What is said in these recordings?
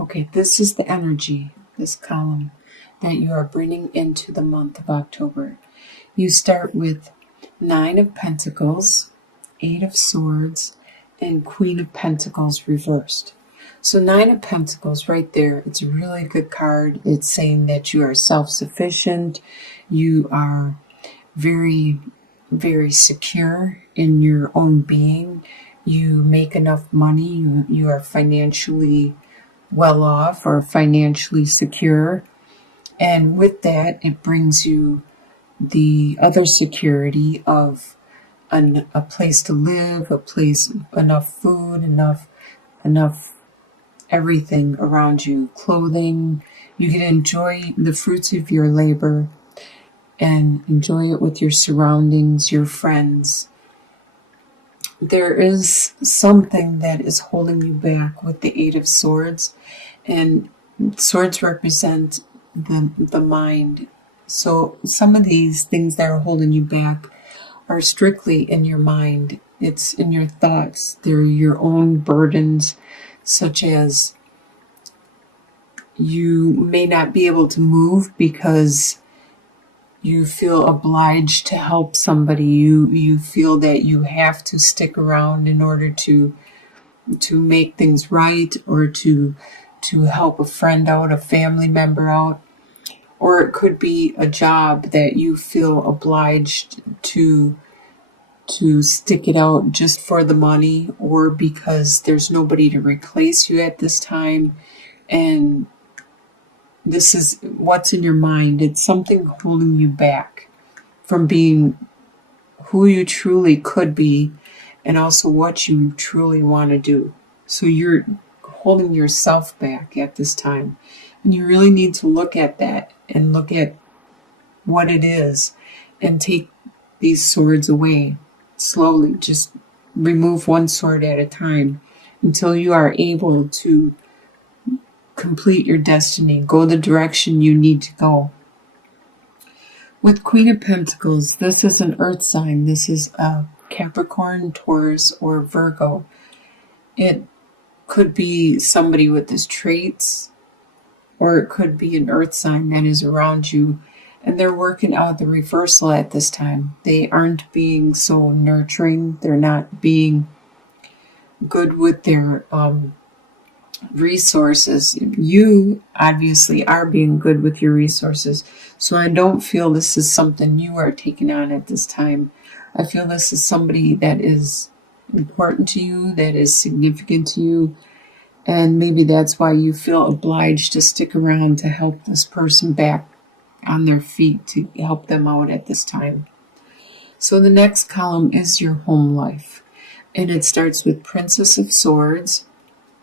Okay, this is the energy, this column, that you are bringing into the month of October. You start with 9 of Pentacles, 8 of Swords, and Queen of Pentacles reversed. So 9 of Pentacles right there, it's a really good card. It's saying that you are self-sufficient, you are very, very secure in your own being, you make enough money, you are financially well off or financially secure. And with that, it brings you the other security of a place to live, a place, enough food, enough everything around you, clothing. You can enjoy the fruits of your labor and enjoy it with your surroundings, your friends. There is something that is holding you back with the 8 of Swords, and swords represent the mind. So some of these things that are holding you back are strictly in your mind. It's in your thoughts. They're your own burdens, such as you may not be able to move because you feel obliged to help somebody. You feel that you have to stick around in order to make things right, or to help a friend out, a family member out. Or it could be a job that you feel obliged to stick it out just for the money, or because there's nobody to replace you at this time. And this is what's in your mind. It's something holding you back from being who you truly could be, and also what you truly want to do. So you're holding yourself back at this time. And you really need to look at that and look at what it is and take these swords away slowly. Just remove one sword at a time until you are able to complete your destiny, go the direction you need to go. With Queen of Pentacles, this is an earth sign. This is a Capricorn, Taurus, or Virgo. It could be somebody with these traits, or it could be an earth sign that is around you, and they're working out the reversal at this time. They aren't being so nurturing. They're not being good with their resources. You obviously are being good with your resources, so I don't feel this is something you are taking on at this time. I feel this is somebody that is important to you, that is significant to you, and maybe that's why you feel obliged to stick around to help this person back on their feet, to help them out at this time. So the next column is your home life, and it starts with Princess of Swords,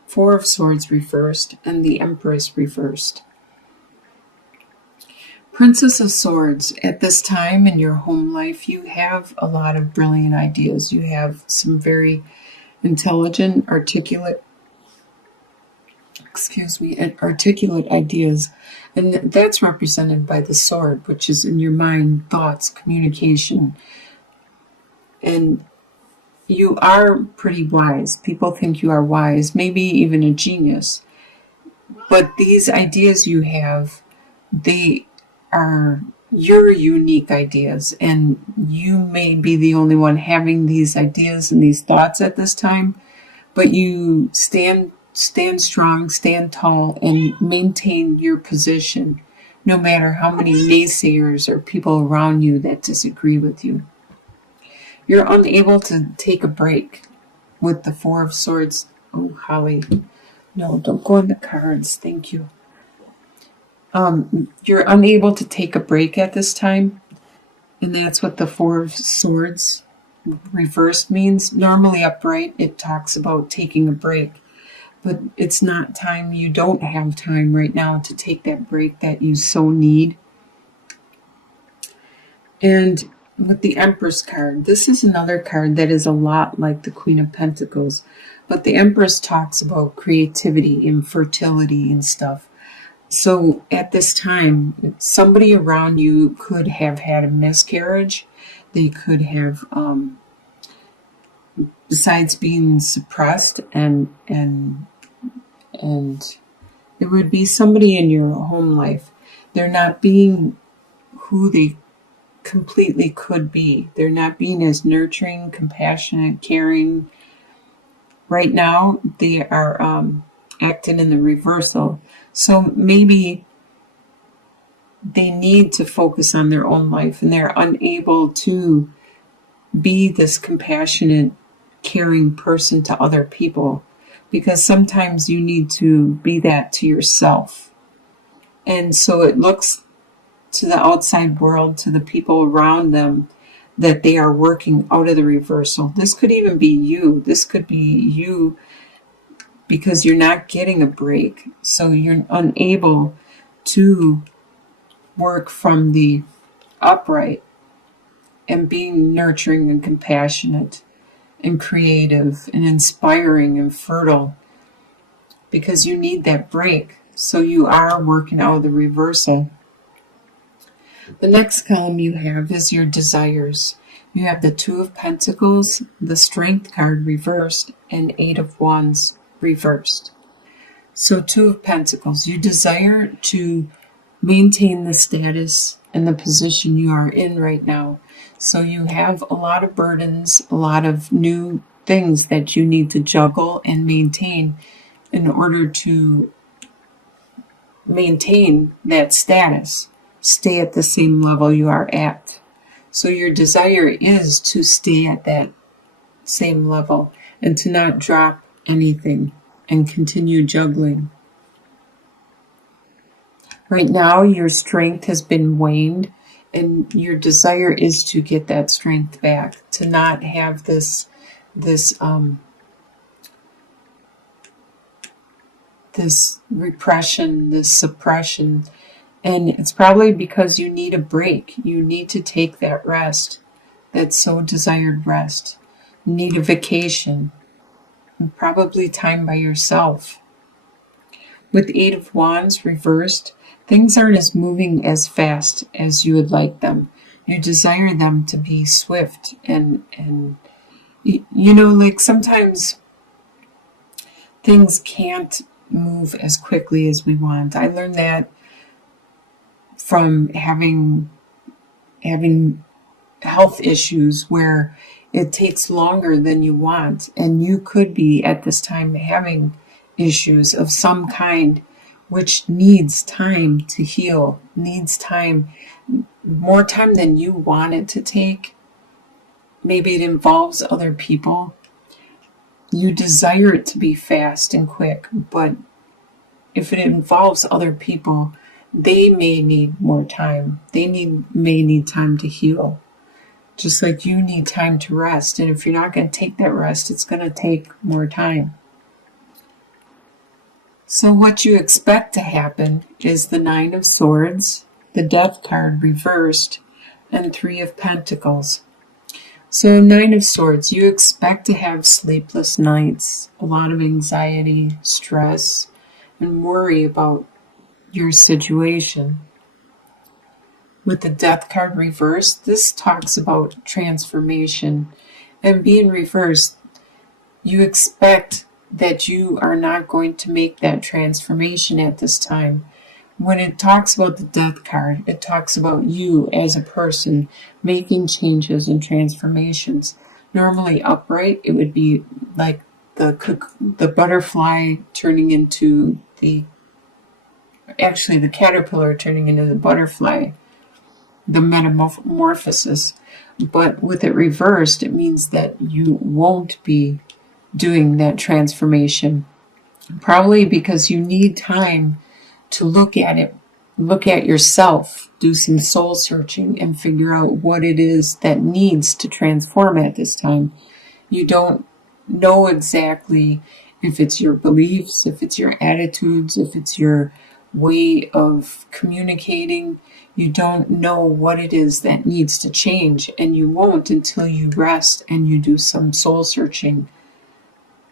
4 of Swords reversed, and the Empress reversed. Princess of Swords, at this time in your home life, you have a lot of brilliant ideas. You have some very intelligent, articulate ideas. And that's represented by the sword, which is in your mind, thoughts, communication. And you are pretty wise. People think you are wise, maybe even a genius. But these ideas you have, they are your unique ideas, and you may be the only one having these ideas and these thoughts at this time, but you stand strong, stand tall, and maintain your position, no matter how many naysayers or people around you that disagree with you. You're unable to take a break with the 4 of Swords. Oh, Holly, no, don't go on the cards. Thank you. You're unable to take a break at this time, and that's what the 4 of Swords reversed means. Normally upright, it talks about taking a break, but it's not time. You don't have time right now to take that break that you so need. And with the Empress card, this is another card that is a lot like the Queen of Pentacles, but the Empress talks about creativity and fertility and stuff. So at this time, somebody around you could have had a miscarriage. They could have, besides being suppressed and It would be somebody in your home life. They're not being who they completely could be. They're not being as nurturing, compassionate, caring. Right now, they are acting in the reversal. So maybe they need to focus on their own life and they're unable to be this compassionate, caring person to other people, because sometimes you need to be that to yourself. And so it looks to the outside world, to the people around them, that they are working out of the reversal. This could even be you. This could be you because you're not getting a break. So you're unable to work from the upright and being nurturing and compassionate and creative and inspiring and fertile, because you need that break. So you are working out of the reversal. The next column you have is your desires. You have the Two of Pentacles, the Strength card reversed, and Eight of Wands reversed. So Two of Pentacles, you desire to maintain the status and the position you are in right now. So you have a lot of burdens, a lot of new things that you need to juggle and maintain in order to maintain that status. Stay at the same level you are at. So your desire is to stay at that same level and to not drop anything and continue juggling. Right now, your strength has been waned, and your desire is to get that strength back, to not have this repression, this suppression. And it's probably because you need a break. You need to take that rest, that so desired rest. You need a vacation, and probably time by yourself. With Eight of Wands reversed, things aren't as moving as fast as you would like them. You desire them to be swift and like sometimes things can't move as quickly as we want. I learned that from having health issues where it takes longer than you want, and you could be at this time having issues of some kind, which needs time to heal, needs time, more time than you want it to take. Maybe it involves other people. You desire it to be fast and quick, but if it involves other people, they may need more time. They may need time to heal, just like you need time to rest. And if you're not going to take that rest, it's going to take more time. So what you expect to happen is the Nine of Swords, the Death card reversed, and Three of Pentacles. So Nine of Swords, you expect to have sleepless nights, a lot of anxiety, stress, and worry about your situation. With the Death card reversed, this talks about transformation. And being reversed, you expect that you are not going to make that transformation at this time. When it talks about the Death card, it talks about you as a person making changes and transformations. Normally upright, it would be like the butterfly turning into the caterpillar turning into the butterfly, the metamorphosis. But with it reversed, it means that you won't be doing that transformation, probably because you need time to look at it, look at yourself, do some soul searching and figure out what it is that needs to transform at this time. You don't know exactly if it's your beliefs, if it's your attitudes, if it's your way of communicating. You don't know what it is that needs to change, and you won't until you rest and you do some soul searching.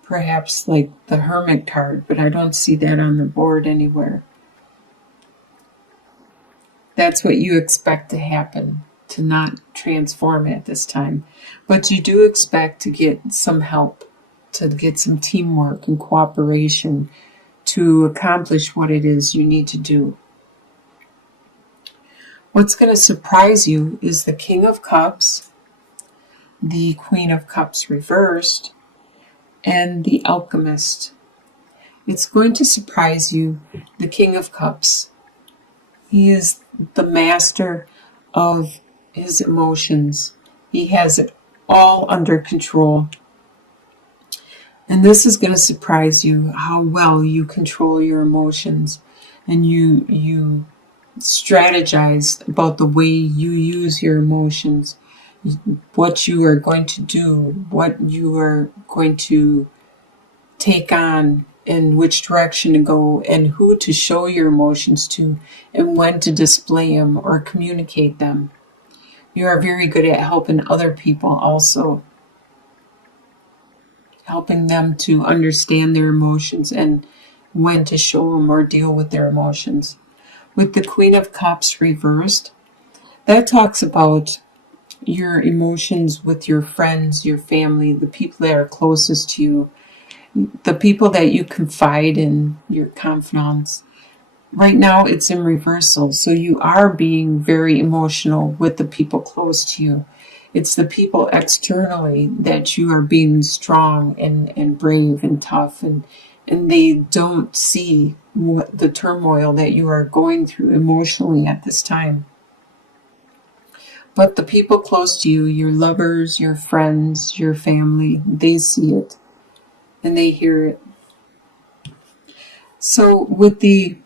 Perhaps like the Hermit card, but I don't see that on the board anywhere. That's what you expect to happen, to not transform at this time. But you do expect to get some help, to get some teamwork and cooperation to accomplish what it is you need to do. What's going to surprise you is the King of Cups, the Queen of Cups reversed, and the Alchemist. It's going to surprise you, the King of Cups. He is the master of his emotions. He has it all under control. And this is going to surprise you how well you control your emotions, and you strategize about the way you use your emotions, what you are going to do, what you are going to take on, and which direction to go, and who to show your emotions to, and when to display them or communicate them. You are very good at helping other people also, helping them to understand their emotions and when to show them or deal with their emotions. With the Queen of Cups reversed, that talks about your emotions with your friends, your family, the people that are closest to you, the people that you confide in, your confidants. Right now it's in reversal, so you are being very emotional with the people close to you. It's the people externally that you are being strong and brave and tough, and they don't see the turmoil that you are going through emotionally at this time. But the people close to you, your lovers, your friends, your family, they see it and they hear it. So with the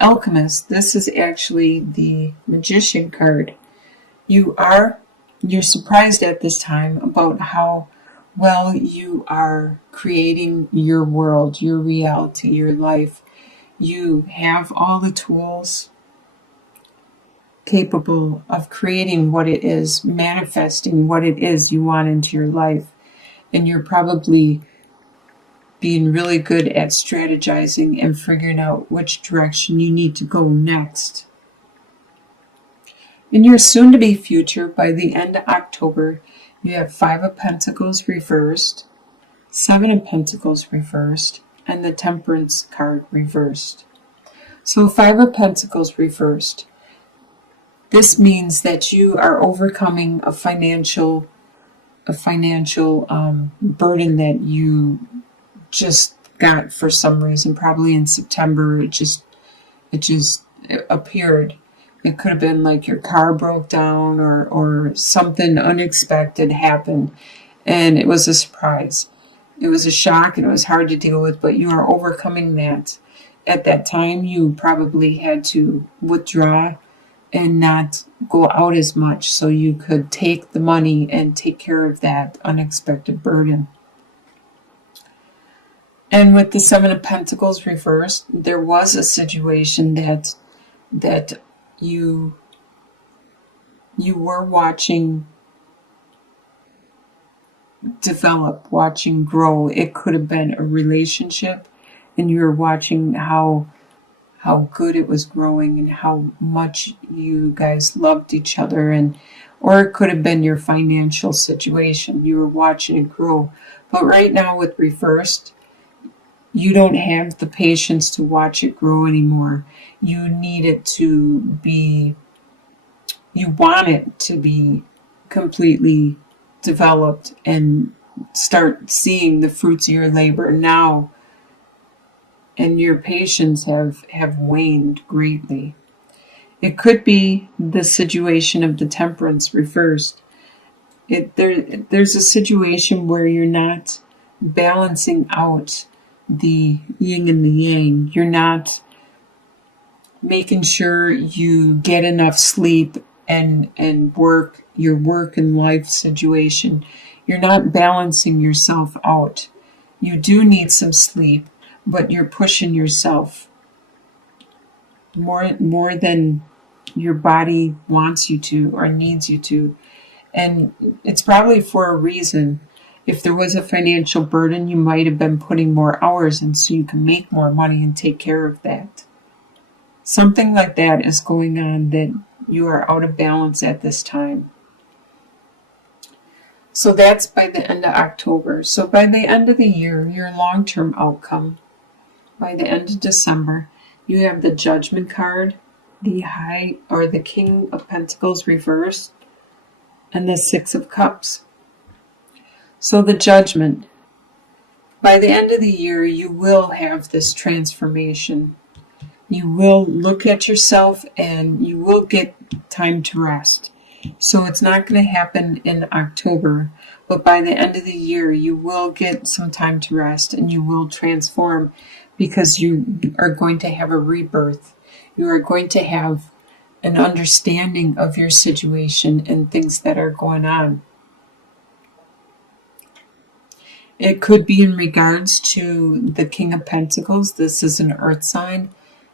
Alchemist, this is actually the Magician card. You're surprised at this time about how well you are creating your world, your reality, your life. You have all the tools capable of creating what it is, manifesting what it is you want into your life. And you're probably being really good at strategizing and figuring out which direction you need to go next. In your soon-to-be future, by the end of October, you have 5 of Pentacles reversed, 7 of Pentacles reversed, and the Temperance card reversed. So 5 of Pentacles reversed. This means that you are overcoming a financial burden that you just got for some reason. Probably in September, it just appeared. It could have been like your car broke down or something unexpected happened, and it was a surprise. It was a shock and it was hard to deal with, but you are overcoming that. At that time, you probably had to withdraw and not go out as much so you could take the money and take care of that unexpected burden. And with the 7 of Pentacles reversed, there was a situation that you were watching develop, watching grow. It could have been a relationship, and you were watching how good it was growing and how much you guys loved each other, or it could have been your financial situation. You were watching it grow. But right now with reversed, you don't have the patience to watch it grow anymore. You need it to be, you want it to be completely developed and start seeing the fruits of your labor now. And your patience have waned greatly. It could be the situation of the Temperance reversed. There's a situation where you're not balancing out the yin and the yang. You're not making sure you get enough sleep and work, your work and life situation. You're not balancing yourself out. You do need some sleep, but you're pushing yourself more than your body wants you to or needs you to. And it's probably for a reason. If there was a financial burden, you might have been putting more hours in so you can make more money and take care of that. Something like that is going on, that you are out of balance at this time. So that's by the end of October. So by the end of the year, your long-term outcome, By the end of December, you have the Judgment card, the High or the King of Pentacles reversed, and the Six of Cups. So the Judgment. By the end of the year, you will have this transformation. You will look at yourself and you will get time to rest. So it's not going to happen in October, but by the end of the year, you will get some time to rest and you will transform because you are going to have a rebirth. You are going to have an understanding of your situation and things that are going on. It could be in regards to the King of Pentacles. This is an earth sign.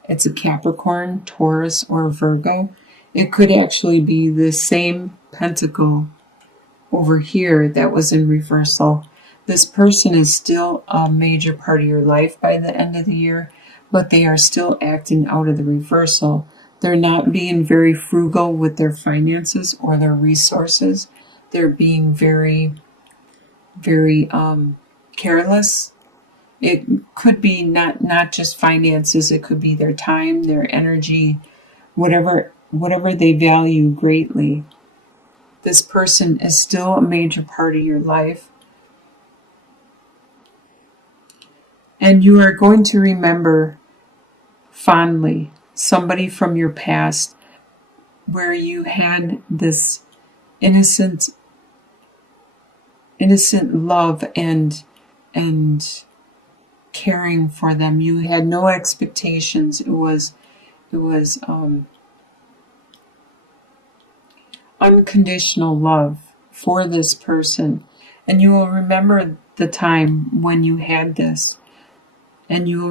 It's a Capricorn, Taurus, or Virgo. It could actually be the same pentacle over here that was in reversal. This person is still a major part of your life by the end of the year, but they are still acting out of the reversal. They're not being very frugal with their finances or their resources. They're being very careless. It could be not just finances, it could be their time, their energy, whatever they value greatly. This person is still a major part of your life. And you are going to remember fondly somebody from your past where you had this innocent love and caring for them. You had no expectations. It was unconditional love for this person. And you will remember the time when you had this. And you will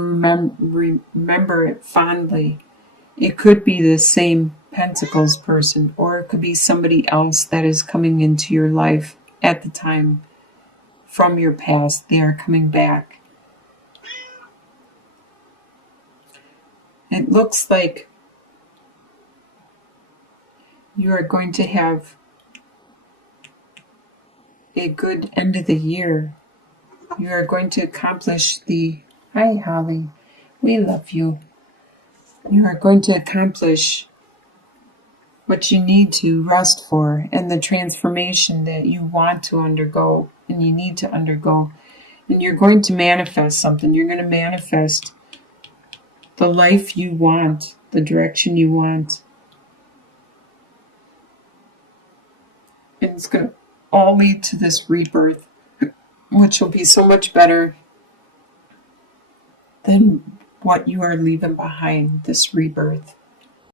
remember it fondly. It could be the same Pentacles person, or it could be somebody else that is coming into your life at the time from your past. They are coming back. It looks like you are going to have a good end of the year. You are going to accomplish Hi, Holly. We love you. You are going to accomplish what you need to rest for and the transformation that you want to undergo and you need to undergo. And you're going to manifest something. You're going to manifest the life you want, the direction you want. And it's going to all lead to this rebirth, which will be so much better than what you are leaving behind, this rebirth.